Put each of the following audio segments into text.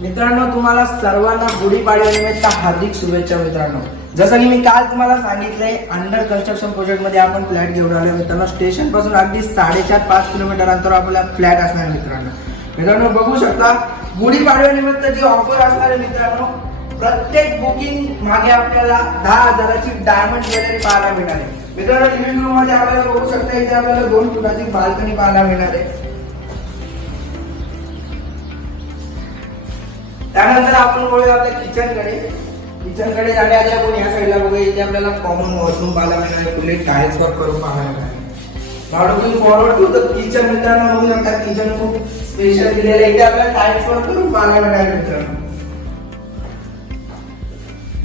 मित्रांनो, तुम्हाला सर्वांना गुढीपाडव्यानिमित्त हार्दिक शुभेच्छा मित्रांनो. जसं की मी काल तुम्हाला सांगितले, अंडर कन्स्ट्रक्शन प्रोजेक्ट मध्ये आपण फ्लॅट घेऊन आलो मित्रांनो. स्टेशन पासून अगदी 4.5-5 किलोमीटर अंतरावर आपला फ्लॅट असणार मित्रांनो. बघू शकता गुढीपाडव्यानिमित्त जी ऑफर असणार आहे मित्रांनो, प्रत्येक बुकिंग मागे आपल्याला 10,000ची डायमंड ज्वेलरी पाहायला मिळणार आहे मित्रांनो. लिव्हिंग रूम मध्ये आपल्याला बघू शकता इथे आपल्याला 2 फुटाची बाल्कनी पाहायला मिळणार आहे. त्यानंतर आपण वळूया आपल्या किचनकडे जाण्याआधी आपण या साईडला बघूया. इथे आपल्याला कॉमन वॉशरूम पाहायला मिळणार आहे. फुले टाइल्स वर्क करून पाहायला मिळणार आहे. Now forward to the kitchen मित्रांनो, बघू शकता किचन खूप स्पेशल दिलेलं आहे. इथे आपल्याला टाइल्स वर्क करून पाहायला मिळणार आहे मित्रांनो.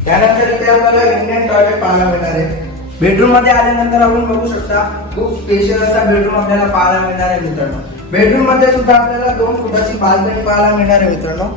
त्यानंतर इथे आपल्याला इंडियन टॉयलेट पाहायला मिळणार आहे. बेडरूम मध्ये आल्यानंतर आपण बघू शकता खूप स्पेशल असा बेडरूम आपल्याला पाहायला मिळणार आहे मित्रांनो. बेडरूम मध्ये सुद्धा आपल्याला 2 फुटाची बाल्कनी पाहायला मिळणार आहे मित्रांनो.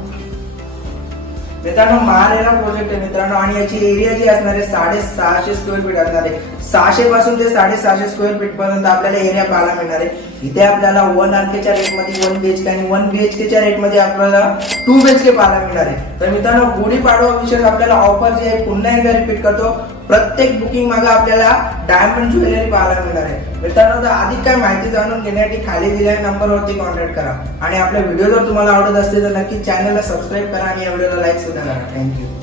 महारेरा प्रोजेक्ट आहे मित्रांनो आणि याची एरिया जी असणार आहे 650 स्क्वेअर फीट असणार आहे. 600 पासून ते 650 स्क्वेअर फीट पर्यंत आपल्याला एरिया पाहायला मिळणार आहे. इथे आपल्याला 1 RK रेट मध्ये 1 BHK आणि 1 BHK रेट मध्ये आपल्याला 2 BHK पाहायला मिळणार आहे. तर मित्रांनो, गुढीपाडवा विशेष आपल्याला ऑफर जी आहे पुन्हा एकदा रिपीट करतो, प्रत्येक बुकिंग मागे आपल्याला डायमंड ज्वेलरी पाहायला मिळणार आहे मित्रांनो. तर अधिक काय माहिती जाणून घेण्यासाठी खाली दिलेल्या नंबरवरती कॉन्टॅक्ट करा आणि आपल्या व्हिडिओ जर तुम्हाला आवडत असतील तर नक्की चॅनलला सबस्क्राईब करा आणि या व्हिडिओला लाईक सुद्धा करा. थँक्यू.